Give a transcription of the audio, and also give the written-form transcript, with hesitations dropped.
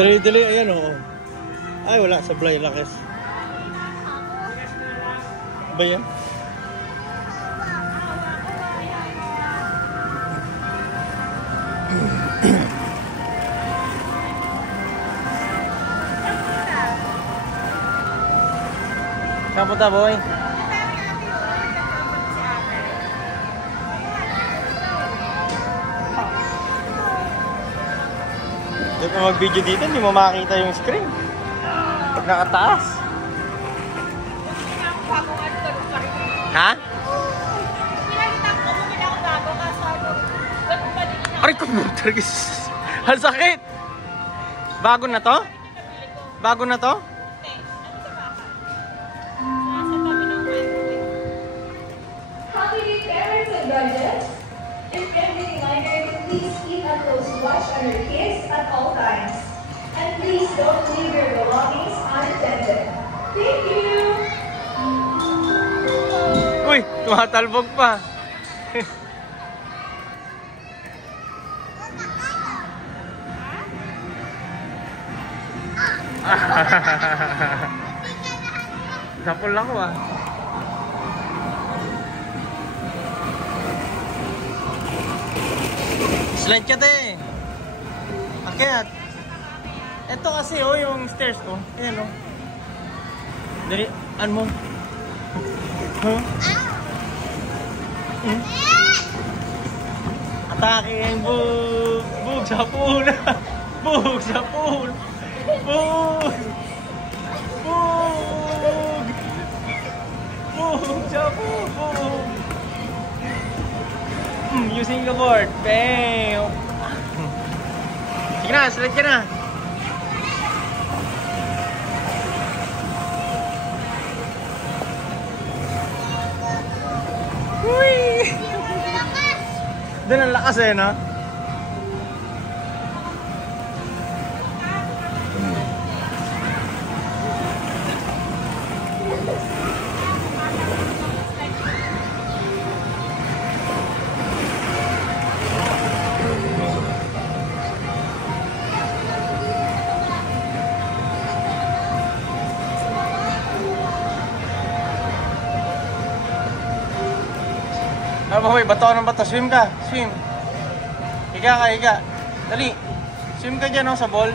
Dali-dali, ayan o. Ay, wala. Sablay, lakes. Ba yan? Saan punta, boy? Doon ka mag-video dito, hindi mo makakita yung screen. Pag nakataas. Ha? Aray ko mo, targis. Ang sakit! Bago na to? Bago na to? Watch on your kids at all times. And please don't leave your belongings unattended. Thank you! Uy, tumatalbog pa. Napol ako ah. Slide ka te. Akyat. Ito kasi oh yung stairs ko. Ayan oh. Dali, an mo. Huh? Atake ang bug. Bug sa pool. Bug sa pool. Bug. Bug. Bug sa pool. Bug. Using the board. Bam. Sige na, slide ka na. Uy! Doon ang lakas eh, no? Ano ba, hoy? Bato ng bato. Swim ka. Swim. Higa ka, higa. Dali. Swim ka dyan, no, sa ball.